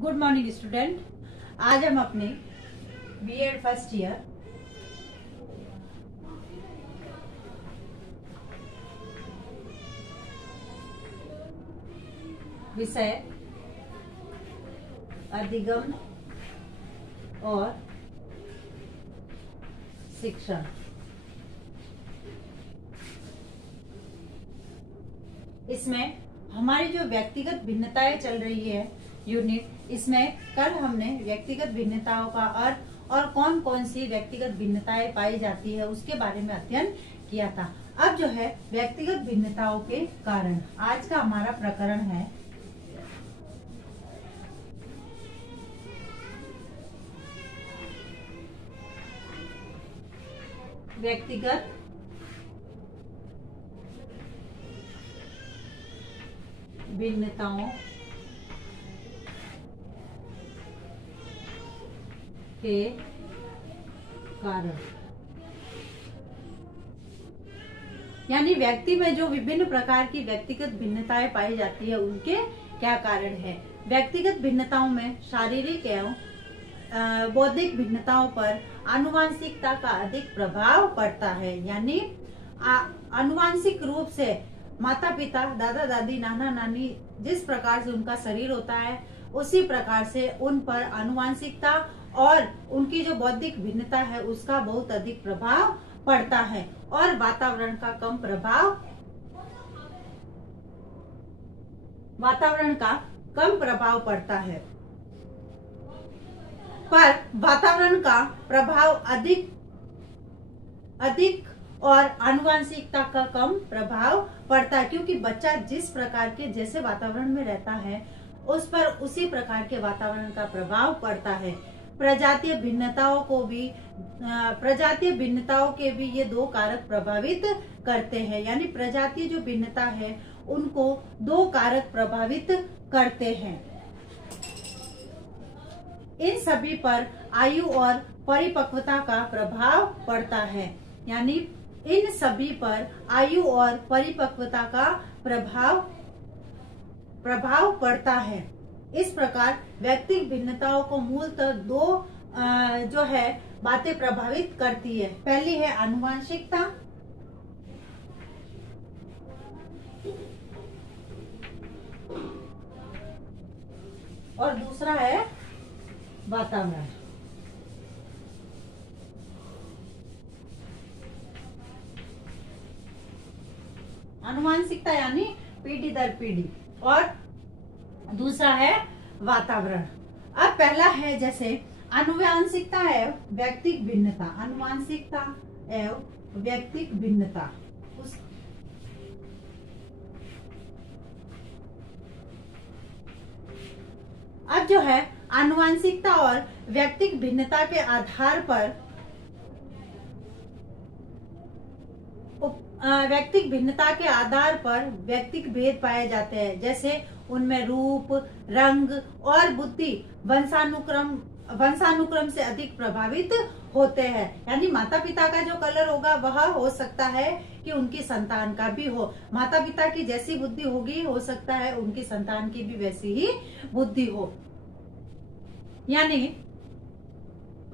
Good morning student. आज हम अपने बीएड फर्स्ट ईयर विषय अधिगम और शिक्षण इसमें हमारी जो व्यक्तिगत भिन्नताएं चल रही है यूनिट, इसमें कल हमने व्यक्तिगत भिन्नताओं का अर्थ और कौन कौन सी व्यक्तिगत भिन्नताएं पाई जाती है उसके बारे में अध्ययन किया था। अब जो है व्यक्तिगत भिन्नताओं के कारण, आज का हमारा प्रकरण है व्यक्तिगत भिन्नताओं के कारण, यानी व्यक्ति में जो विभिन्न प्रकार की व्यक्तिगत भिन्नताएं पाई जाती है उनके क्या कारण है। व्यक्तिगत भिन्नताओं में शारीरिक एवं बौद्धिक भिन्नताओं पर आनुवांशिकता का अधिक प्रभाव पड़ता है, यानी आनुवांशिक रूप से माता पिता, दादा दादी, नाना नानी जिस प्रकार से उनका शरीर होता है उसी प्रकार से उन पर आनुवांशिकता और उनकी जो बौद्धिक भिन्नता है उसका बहुत अधिक प्रभाव पड़ता है और वातावरण का कम प्रभाव पड़ता है। पर वातावरण का प्रभाव अधिक और आनुवांशिकता का कम प्रभाव पड़ता है, क्योंकि बच्चा जिस प्रकार के जैसे वातावरण में रहता है उस पर उसी प्रकार के वातावरण का प्रभाव पड़ता है। प्रजातीय भिन्नताओं के भी ये दो कारक प्रभावित करते हैं, यानी प्रजातीय जो भिन्नता है उनको दो कारक प्रभावित करते हैं। इन सभी पर आयु और परिपक्वता का प्रभाव पड़ता है, यानी इन सभी पर आयु और परिपक्वता का प्रभाव पड़ता है। इस प्रकार व्यक्तिगत भिन्नताओं को मूलतः दो जो है बातें प्रभावित करती है। पहली है आनुवांशिकता और दूसरा है वातावरण। आनुवांशिकता यानी पीढ़ी दर पीढ़ी और दूसरा है वातावरण। अब पहला है जैसे आनुवांशिकता एवं व्यक्तिगत भिन्नता। आनुवांशिकता एवं व्यक्तिगत भिन्नता अब जो है आनुवांशिकता और व्यक्तिगत भिन्नता के आधार पर व्यक्तिगत भेद पाए जाते हैं, जैसे उनमें रूप, रंग और बुद्धि वंशानुक्रम से अधिक प्रभावित होते हैं। यानी माता पिता का जो कलर होगा वह हो सकता है कि उनकी संतान का भी हो। माता पिता की जैसी बुद्धि होगी हो सकता है उनकी संतान की भी वैसी ही बुद्धि हो। यानी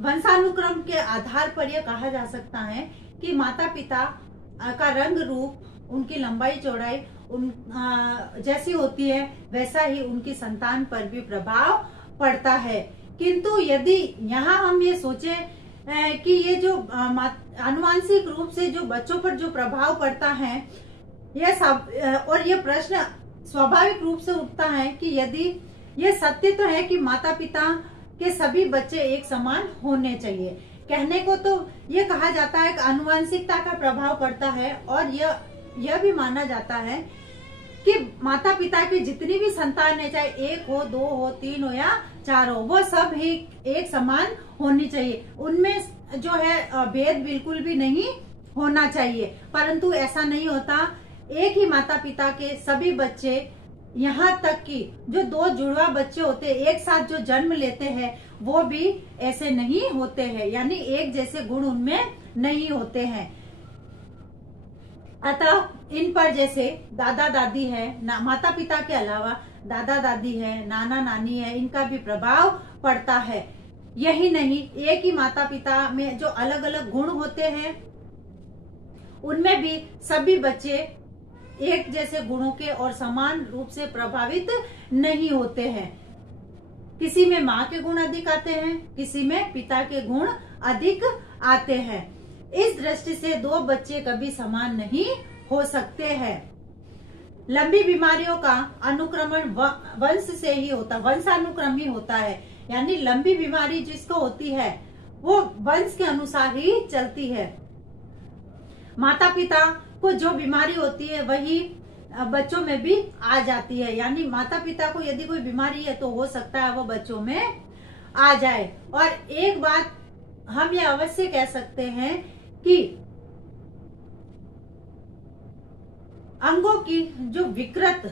वंशानुक्रम के आधार पर यह कहा जा सकता है कि माता पिता का रंग रूप, उनकी लंबाई चौड़ाई जैसी होती है वैसा ही उनकी संतान पर भी प्रभाव पड़ता है। किंतु यदि यहाँ हम ये सोचे कि ये जो आनुवांशिक रूप से जो बच्चों पर जो प्रभाव पड़ता है यह सब, और ये प्रश्न स्वाभाविक रूप से उठता है कि यदि ये सत्य तो है कि माता पिता के सभी बच्चे एक समान होने चाहिए। कहने को तो ये कहा जाता है कि आनुवांशिकता का प्रभाव पड़ता है और यह भी माना जाता है कि माता पिता की जितनी भी संतान है, चाहे एक हो, दो हो, तीन हो या चार हो, वो सब ही एक समान होनी चाहिए। उनमें जो है भेद बिल्कुल भी नहीं होना चाहिए। परंतु ऐसा नहीं होता। एक ही माता पिता के सभी बच्चे, यहाँ तक कि जो दो जुड़वा बच्चे होते हैं एक साथ जो जन्म लेते हैं वो भी ऐसे नहीं होते हैं, यानी एक जैसे गुण उनमें नहीं होते हैं। अतः इन पर जैसे दादा दादी है, माता पिता के अलावा दादा दादी है, नाना नानी है, इनका भी प्रभाव पड़ता है। यही नहीं, एक ही माता पिता में जो अलग अलग गुण होते हैं उनमें भी सभी बच्चे एक जैसे गुणों के और समान रूप से प्रभावित नहीं होते हैं। किसी में माँ के गुण अधिक आते हैं, किसी में पिता के गुण अधिक आते हैं। इस दृष्टि से दो बच्चे कभी समान नहीं हो सकते हैं। लंबी बीमारियों का अनुक्रमण वंश से ही होता, वंशानुक्रम ही होता है। यानी लंबी बीमारी जिसको होती है वो वंश के अनुसार ही चलती है। माता पिता को जो बीमारी होती है वही बच्चों में भी आ जाती है। यानी माता पिता को यदि कोई बीमारी है तो हो सकता है वो बच्चों में आ जाए। और एक बात हम ये अवश्य कह सकते हैं कि अंगों की जो विकृत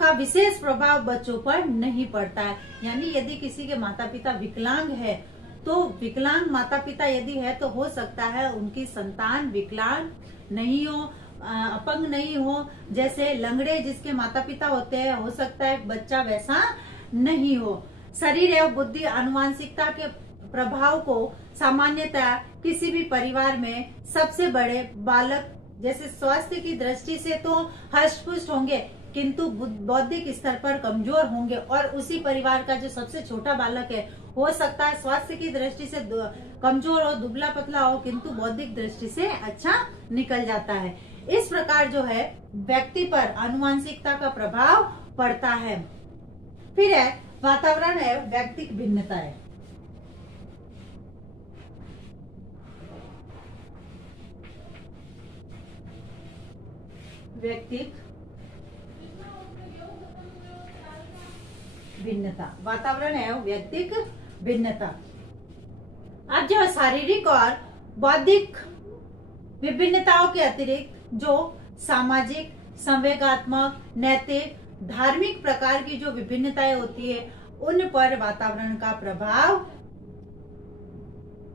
का विशेष प्रभाव बच्चों पर नहीं पड़ता है। यानी यदि किसी के माता पिता विकलांग है तो विकलांग माता पिता यदि है तो हो सकता है उनकी संतान विकलांग नहीं हो, अपंग नहीं हो। जैसे लंगड़े जिसके माता पिता होते हैं हो सकता है बच्चा वैसा नहीं हो। शरीर एवं बुद्धि आनुवंशिकता के प्रभाव को सामान्यतः किसी भी परिवार में सबसे बड़े बालक जैसे स्वास्थ्य की दृष्टि से तो हष्ट-पुष्ट होंगे किंतु बौद्धिक स्तर पर कमजोर होंगे। और उसी परिवार का जो सबसे छोटा बालक है हो सकता है स्वास्थ्य की दृष्टि से कमजोर हो, दुबला पतला हो, किंतु बौद्धिक दृष्टि से अच्छा निकल जाता है। इस प्रकार जो है व्यक्ति पर आनुवंशिकता का प्रभाव पड़ता है। फिर है वातावरण एवं व्यक्तिक भिन्नताएं। व्यक्तिक भिन्नता, वातावरण एवं व्यक्तिक भिन्नता। अब जो शारीरिक और बौद्धिक विभिन्नताओं के अतिरिक्त जो सामाजिक, संवेगात्मक, नैतिक, धार्मिक प्रकार की जो विभिन्नताएं होती है उन पर वातावरण का प्रभाव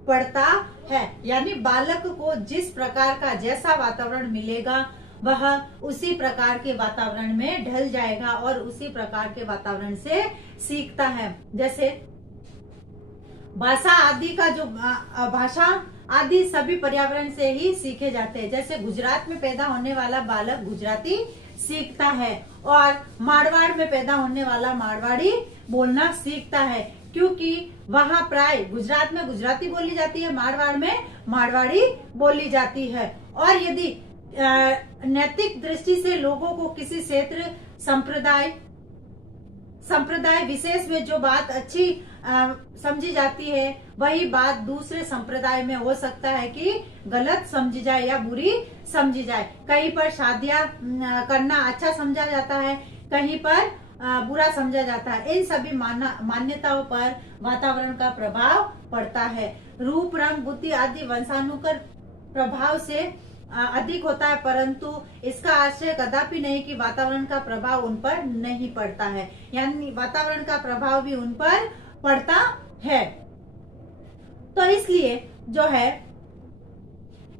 पड़ता है। यानी बालक को जिस प्रकार का जैसा वातावरण मिलेगा वह उसी प्रकार के वातावरण में ढल जाएगा और उसी प्रकार के वातावरण से सीखता है। जैसे भाषा आदि का जो भाषा आदि सभी पर्यावरण से ही सीखे जाते हैं। जैसे गुजरात में पैदा होने वाला बालक गुजराती सीखता है और मारवाड़ में पैदा होने वाला मारवाड़ी बोलना सीखता है, क्योंकि वहाँ प्राय गुजरात में गुजराती बोली जाती है, मारवाड़ में मारवाड़ी बोली जाती है। और यदि नैतिक दृष्टि से लोगों को किसी क्षेत्र, संप्रदाय विशेष में जो बात अच्छी समझी जाती है वही बात दूसरे संप्रदाय में हो सकता है कि गलत समझी जाए या बुरी समझी जाए। कहीं पर शादियां करना अच्छा समझा जाता है, कहीं पर बुरा समझा जाता है। इन सभी मान्यताओं पर वातावरण का प्रभाव पड़ता है। रूप, रंग, बुद्धि आदि वंशानुकर प्रभाव से अधिक होता है, परंतु इसका आश्रय कदापि नहीं कि वातावरण का प्रभाव उन पर नहीं पड़ता है। यानी वातावरण का प्रभाव भी उन पर पड़ता है। तो इसलिए जो है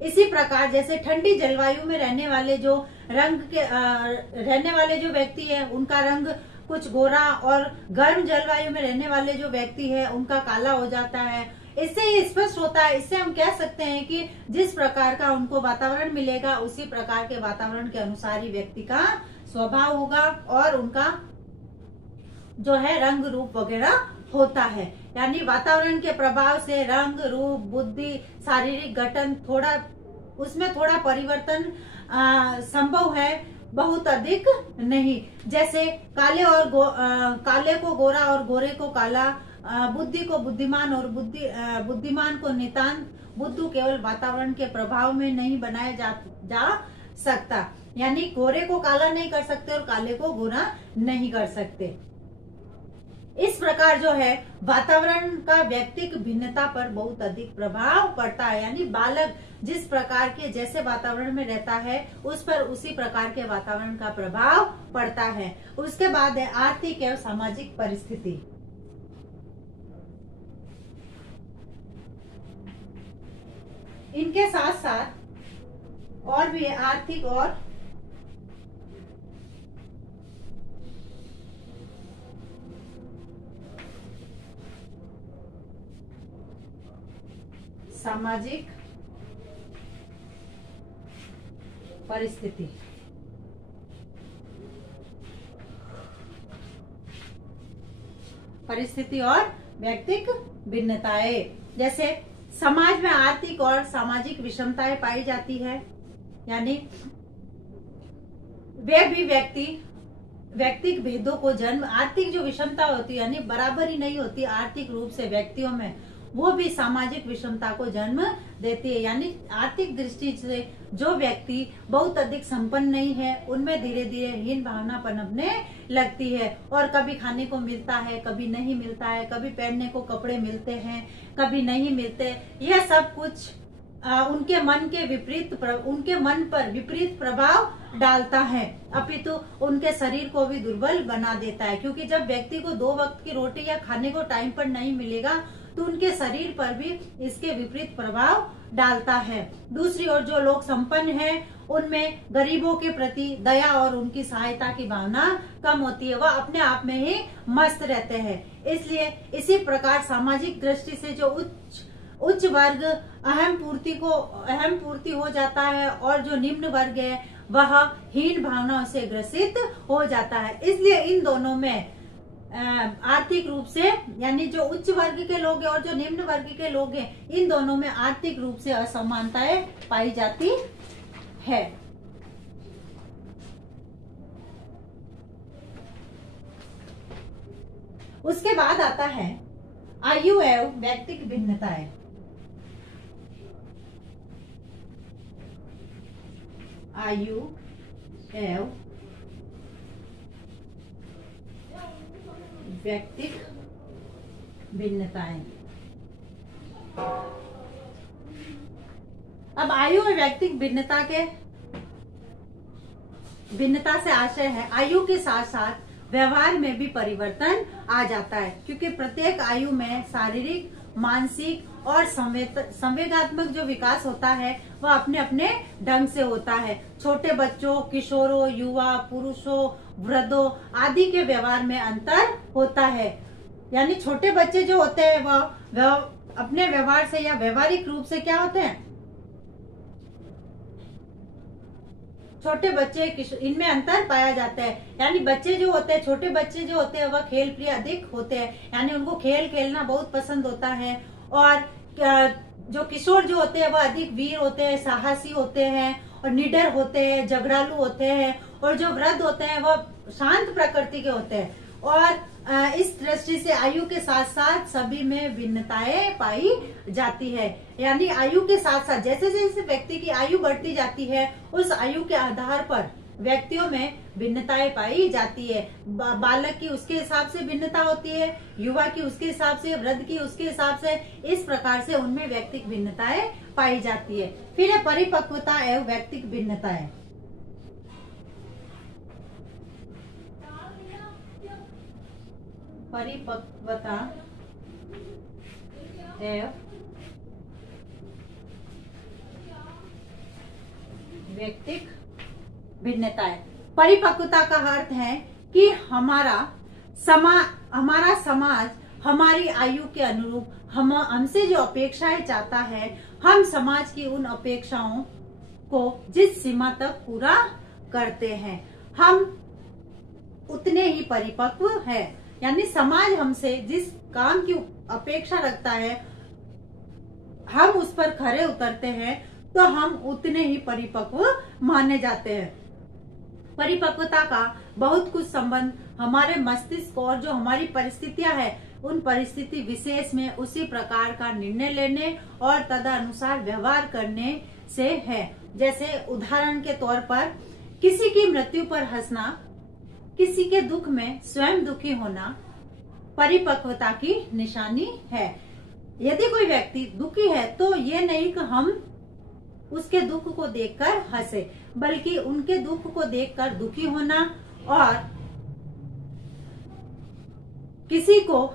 इसी प्रकार जैसे ठंडी जलवायु में रहने वाले जो रहने वाले जो व्यक्ति है उनका रंग कुछ गोरा और गर्म जलवायु में रहने वाले जो व्यक्ति है उनका काला हो जाता है। इससे ये स्पष्ट होता है, इससे हम कह सकते हैं कि जिस प्रकार का उनको वातावरण मिलेगा उसी प्रकार के वातावरण के अनुसार ही व्यक्ति का स्वभाव होगा और उनका जो है रंग रूप वगैरह होता है। यानी वातावरण के प्रभाव से रंग रूप, बुद्धि, शारीरिक गठन उसमें थोड़ा परिवर्तन संभव है, बहुत अधिक नहीं। जैसे काले को गोरा और गोरे को काला, बुद्धि को बुद्धिमान और बुद्धिमान को नितांत बुद्धू केवल वातावरण के प्रभाव में नहीं बनाया जा सकता। यानी गोरे को काला नहीं कर सकते और काले को गोरा नहीं कर सकते। इस प्रकार जो है वातावरण का व्यक्तिक भिन्नता पर बहुत अधिक प्रभाव पड़ता है। यानी बालक जिस प्रकार के जैसे वातावरण में रहता है उस पर उसी प्रकार के वातावरण का प्रभाव पड़ता है। उसके बाद है आर्थिक एवं सामाजिक परिस्थिति। इनके साथ साथ और भी आर्थिक और सामाजिक परिस्थिति। परिस्थिति और व्यक्तिक भिन्नताएं, जैसे समाज में आर्थिक और सामाजिक विषमताएं पाई जाती है, यानी वे भी व्यक्तिक भेदों को जन्म, आर्थिक जो विषमता होती है यानी बराबरी नहीं होती आर्थिक रूप से व्यक्तियों में, वो भी सामाजिक विषमता को जन्म देती है। यानी आर्थिक दृष्टि से जो व्यक्ति बहुत अधिक संपन्न नहीं है, उनमें धीरे धीरे हीन भावना पनपने लगती है, और कभी खाने को मिलता है, कभी नहीं मिलता है, कभी पहनने को कपड़े मिलते हैं, कभी नहीं मिलते। यह सब कुछ उनके मन पर विपरीत प्रभाव डालता है, अपितु उनके शरीर को भी दुर्बल बना देता है। क्योंकि जब व्यक्ति को 2 वक्त की रोटी या खाने को टाइम पर नहीं मिलेगा, तो उनके शरीर पर भी इसके विपरीत प्रभाव डालता है। दूसरी ओर जो लोग संपन्न हैं, उनमें गरीबों के प्रति दया और उनकी सहायता की भावना कम होती है, वह अपने आप में ही मस्त रहते हैं। इसलिए इसी प्रकार सामाजिक दृष्टि से जो उच्च वर्ग अहम पूर्ति हो जाता है, और जो निम्न वर्ग है वह हीन भावनाओं से ग्रसित हो जाता है। इसलिए इन दोनों में आर्थिक रूप से, यानी जो उच्च वर्ग के लोग हैं और जो निम्न वर्ग के लोग हैं, इन दोनों में आर्थिक रूप से असमानताएं पाई जाती है। उसके बाद आता है आयु एवं व्यक्तिक भिन्नताएं। आयु एवं व्यक्तिक भिन्नताएं। अब आयु और व्यक्तिक भिन्नता से आशय है आयु के साथ साथ व्यवहार में भी परिवर्तन आ जाता है, क्योंकि प्रत्येक आयु में शारीरिक, मानसिक और संवेगात्मक जो विकास होता है वह अपने अपने ढंग से होता है। छोटे बच्चों, किशोरों, युवा, पुरुषों, वृद्धों आदि के व्यवहार में अंतर होता है। यानी छोटे बच्चे जो होते हैं वह अपने व्यवहार से या व्यवहारिक रूप से क्या होते हैं, छोटे बच्चे, इनमें अंतर पाया जाता है। यानी बच्चे जो होते हैं, छोटे बच्चे जो होते हैं वह खेल प्रिय अधिक होते हैं, यानी उनको खेल खेलना बहुत पसंद होता है। और जो किशोर जो होते हैं वह अधिक वीर होते हैं, साहसी होते हैं और निडर होते हैं, झगड़ालू होते हैं। और जो वृद्ध होते हैं वह शांत प्रकृति के होते हैं। और इस दृष्टि से आयु के साथ साथ सभी में भिन्नताएं पाई जाती है। यानी आयु के साथ साथ जैसे जैसे व्यक्ति की आयु बढ़ती जाती है, उस आयु के आधार पर व्यक्तियों में भिन्नताएं पाई जाती है। बालक की उसके हिसाब से भिन्नता होती है, युवा की उसके हिसाब से, वृद्ध की उसके हिसाब से, इस प्रकार से उनमें व्यक्तिक भिन्नताएं पाई जाती है। फिर है परिपक्वता एवं व्यक्तिक भिन्नताएं। परिपक्वता एवं व्यक्तिक भिन्नताएं। परिपक्वता का अर्थ है कि हमारा समाज हमारी आयु के अनुरूप हमसे जो अपेक्षाएं चाहता है, हम समाज की उन अपेक्षाओं को जिस सीमा तक पूरा करते हैं, हम उतने ही परिपक्व है। यानी समाज हमसे जिस काम की अपेक्षा रखता है, हम उस पर खरे उतरते हैं तो हम उतने ही परिपक्व माने जाते हैं। परिपक्वता का बहुत कुछ संबंध हमारे मस्तिष्क और जो हमारी परिस्थितियां हैं, उन परिस्थिति विशेष में उसी प्रकार का निर्णय लेने और तदनुसार व्यवहार करने से है। जैसे उदाहरण के तौर पर किसी की मृत्यु पर हंसना, किसी के दुख में स्वयं दुखी होना परिपक्वता की निशानी है। यदि कोई व्यक्ति दुखी है तो ये नहीं कि हम उसके दुख को देखकर हंसे, बल्कि उनके दुख को देखकर दुखी होना और किसी को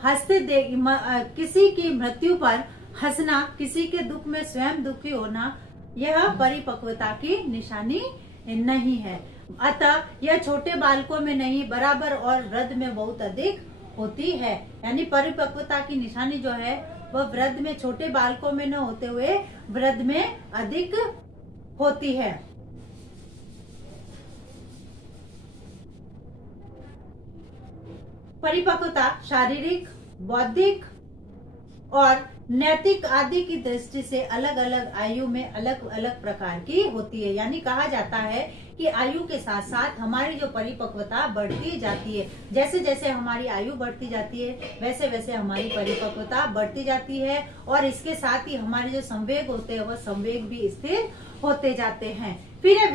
किसी की मृत्यु पर हंसना, किसी के दुख में स्वयं दुखी होना यह परिपक्वता की निशानी नहीं है। अतः यह छोटे बालकों में नहीं बराबर और वृद्ध में बहुत अधिक होती है। यानी परिपक्वता की निशानी जो है वह वृद्ध में, छोटे बालकों में न होते हुए वृद्ध में अधिक होती है। परिपक्वता शारीरिक, बौद्धिक और नैतिक आदि की दृष्टि से अलग अलग आयु में अलग अलग प्रकार की होती है। यानी कहा जाता है कि आयु के साथ साथ हमारी जो परिपक्वता बढ़ती जाती है, जैसे जैसे हमारी आयु बढ़ती जाती है वैसे वैसे हमारी परिपक्वता बढ़ती जाती है, और इसके साथ ही हमारे जो संवेग होते हैं वह संवेग भी स्थिर होते जाते हैं। फिर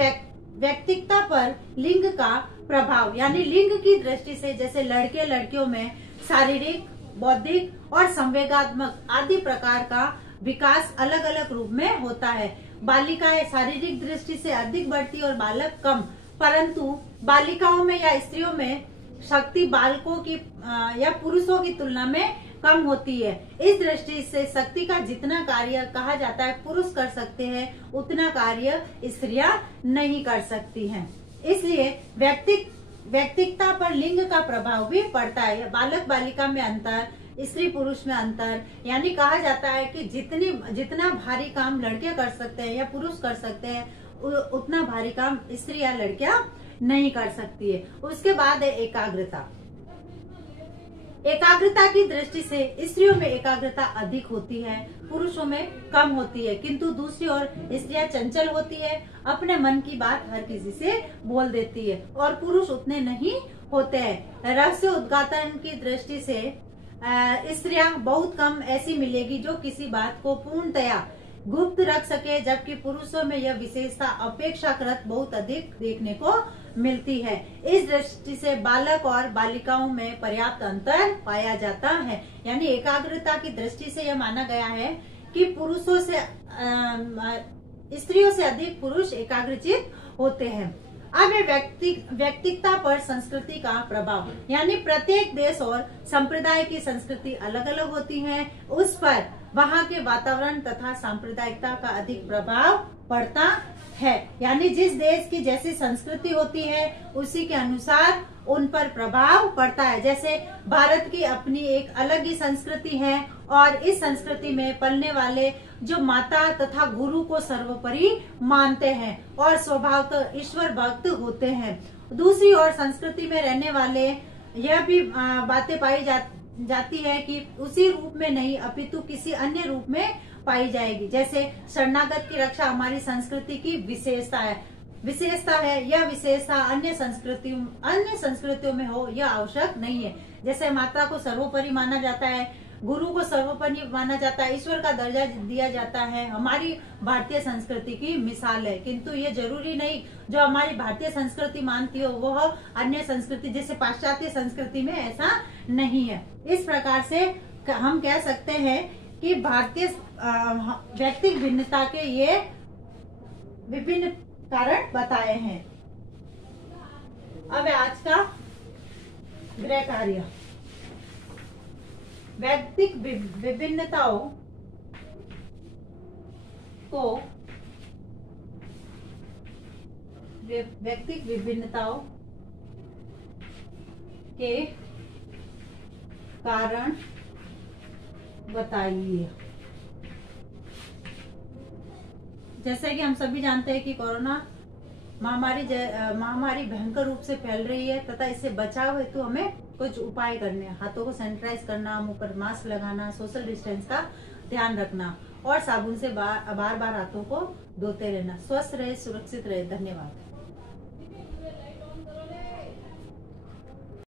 व्यक्तित्व पर लिंग का प्रभाव, यानी लिंग की दृष्टि से जैसे लड़के लड़कियों में शारीरिक, बौद्धिक और संवेगात्मक आदि प्रकार का विकास अलग अलग रूप में होता है। बालिकाएं शारीरिक दृष्टि से अधिक बढ़ती और बालक कम, परंतु बालिकाओं में या स्त्रियों में शक्ति बालकों की या पुरुषों की तुलना में कम होती है। इस दृष्टि से शक्ति का जितना कार्य कहा जाता है पुरुष कर सकते हैं, उतना कार्य स्त्रियां नहीं कर सकती हैं। इसलिए व्यक्तित्व पर लिंग का प्रभाव भी पड़ता है। बालक बालिका में अंतर, स्त्री पुरुष में अंतर, यानी कहा जाता है कि जितना भारी काम लड़के कर सकते हैं या पुरुष कर सकते हैं उतना भारी काम स्त्री या लड़कियां नहीं कर सकती है। उसके बाद है एकाग्रता। एकाग्रता की दृष्टि से स्त्रियों में एकाग्रता अधिक होती है, पुरुषों में कम होती है, किंतु दूसरी ओर स्त्रियां चंचल होती है, अपने मन की बात हर किसी से बोल देती है, और पुरुष उतने नहीं होते हैं। रहस्य उद्घाटन की दृष्टि से स्त्रियां बहुत कम ऐसी मिलेगी जो किसी बात को पूर्णतया गुप्त रख सके, जबकि पुरुषों में यह विशेषता अपेक्षाकृत बहुत अधिक देखने को मिलती है। इस दृष्टि से बालक और बालिकाओं में पर्याप्त अंतर पाया जाता है। यानी एकाग्रता की दृष्टि से यह माना गया है कि पुरुषों से स्त्रियों से अधिक पुरुष एकाग्रचित होते हैं। अब व्यक्तित्व पर संस्कृति का प्रभाव, यानी प्रत्येक देश और संप्रदाय की संस्कृति अलग अलग होती है, उस पर वहाँ के वातावरण तथा सांप्रदायिकता का अधिक प्रभाव पड़ता है। यानी जिस देश की जैसी संस्कृति होती है उसी के अनुसार उन पर प्रभाव पड़ता है। जैसे भारत की अपनी एक अलग ही संस्कृति है, और इस संस्कृति में पलने वाले जो माता तथा गुरु को सर्वोपरि मानते हैं और स्वभावतः ईश्वर भक्त होते हैं। दूसरी ओर संस्कृति में रहने वाले यह भी बातें पाई जाती है कि उसी रूप में नहीं अपितु किसी अन्य रूप में पाई जाएगी। जैसे शरणागत की रक्षा हमारी संस्कृति की विशेषता है। यह विशेषता अन्य संस्कृतियों में हो यह आवश्यक नहीं है। जैसे माता को सर्वोपरि माना जाता है, गुरु को सर्वोपरि माना जाता है, ईश्वर का दर्जा दिया जाता है, हमारी भारतीय संस्कृति की मिसाल है। किंतु ये जरूरी नहीं जो हमारी भारतीय संस्कृति मानती हो वह अन्य संस्कृति जैसे पाश्चात्य संस्कृति में ऐसा नहीं है। इस प्रकार से हम कह सकते हैं कि भारतीय व्यक्तिगत भिन्नता के ये विभिन्न कारण बताए हैं। अब आज का गृह कार्य, व्यक्तिगत विभिन्नताओं के कारण बताइए। जैसे कि हम सभी जानते हैं कि कोरोना महामारी भयंकर रूप से फैल रही है तथा इससे बचाव हेतु हमें कुछ उपाय करने हैं। हाथों को सैनिटाइज करना, मुंह पर मास्क लगाना, सोशल डिस्टेंस का ध्यान रखना और साबुन से बार बार हाथों को धोते रहना। स्वस्थ रहे, सुरक्षित रहे। धन्यवाद।